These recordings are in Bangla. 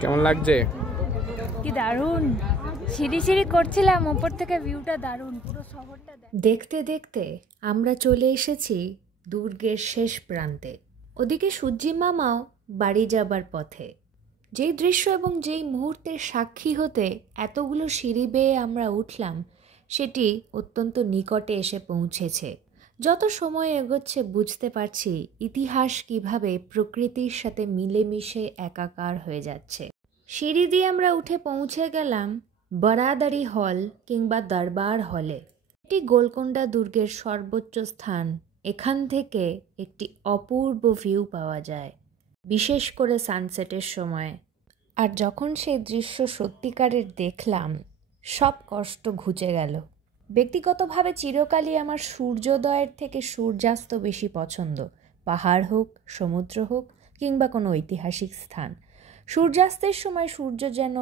কেমন লাগছে? কি দারুণ সিঁড়ি সিঁড়ি করছিলাম, উপর থেকে ভিউটা দারুণ, পুরো শহরটা দেখতে দেখতে আমরা চলে এসেছি দুর্গের শেষ প্রান্তে। ওদিকে সূর্যি মামাও বাড়ি যাবার পথে। যেই দৃশ্য এবং যেই মুহূর্তের সাক্ষী হতে এতগুলো সিঁড়ি বেয়ে আমরা উঠলাম, সেটি অত্যন্ত নিকটে এসে পৌঁছেছে। যত সময় এগোচ্ছে বুঝতে পারছি ইতিহাস কিভাবে প্রকৃতির সাথে মিলেমিশে একাকার হয়ে যাচ্ছে। সিঁড়ি দিয়ে আমরা উঠে পৌঁছে গেলাম বারাদারি হল কিংবা দরবার হলে। এটি গোলকোন্ডা দুর্গের সর্বোচ্চ স্থান। এখান থেকে একটি অপূর্ব ভিউ পাওয়া যায়, বিশেষ করে সানসেটের সময়। আর যখন সেই দৃশ্য সত্যিকারের দেখলাম, সব কষ্ট ঘুচে গেল। ব্যক্তিগতভাবে চিরকালই আমার সূর্যোদয়ের থেকে সূর্যাস্ত বেশি পছন্দ, পাহাড় হোক, সমুদ্র হোক কিংবা কোনো ঐতিহাসিক স্থান। সূর্যাস্তের সময় সূর্য যেন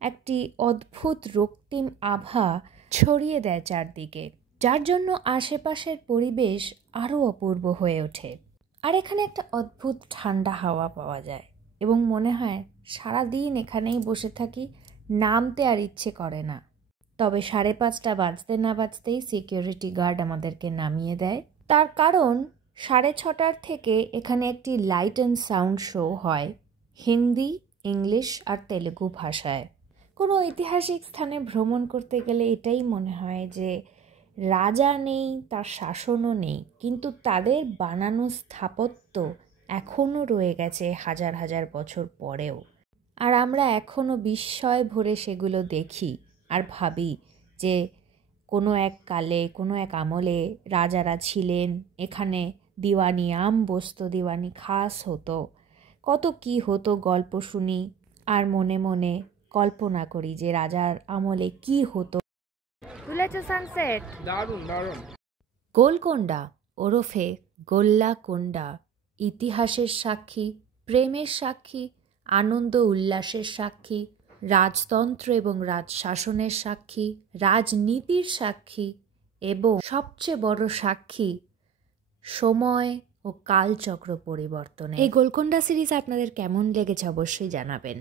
একটি অদ্ভুত রক্তিম আভা ছড়িয়ে দেয় চারদিকে, যার জন্য আশেপাশের পরিবেশ আরও অপূর্ব হয়ে ওঠে। আর এখানে একটা অদ্ভুত ঠান্ডা হাওয়া পাওয়া যায় এবং মনে হয় সারাদিন এখানেই বসে থাকি, নামতে আর ইচ্ছে করে না। তবে 5:30 বাজতে না বাজতেই সিকিউরিটি গার্ড আমাদেরকে নামিয়ে দেয়। তার কারণ 6:30 থেকে এখানে একটি লাইট অ্যান্ড সাউন্ড শো হয়, হিন্দি, ইংলিশ আর তেলুগু ভাষায়। কোনো ঐতিহাসিক স্থানে ভ্রমণ করতে গেলে এটাই মনে হয় যে রাজা নেই, তার শাসনও নেই, কিন্তু তাদের বানানো স্থাপত্য এখনও রয়ে গেছে হাজার হাজার বছর পরেও। আর আমরা এখনও বিস্ময় ভরে সেগুলো দেখি আর ভাবি যে কোনো এক কালে, কোনো এক আমলে রাজারা ছিলেন, এখানে দিওয়ানি আম বসতো, দিওয়ানি খাস হতো, কত কি হতো গল্প শুনি আর মনে মনে কল্পনা করি যে রাজার আমলে কি হতো। তুলেছে সানসেট, দারুণ দারুণ। গোলকোন্ডা ওরফে গোল্লাকোন্ডা ইতিহাসের সাক্ষী, প্রেমের সাক্ষী, আনন্দ উল্লাসের সাক্ষী, রাজতন্ত্র এবং রাজশাসনের সাক্ষী, রাজনীতির সাক্ষী এবং সবচেয়ে বড় সাক্ষী সময় ও কালচক্র পরিবর্তনে। এই গোলকোন্ডা সিরিজ আপনাদের কেমন লেগেছে অবশ্যই জানাবেন।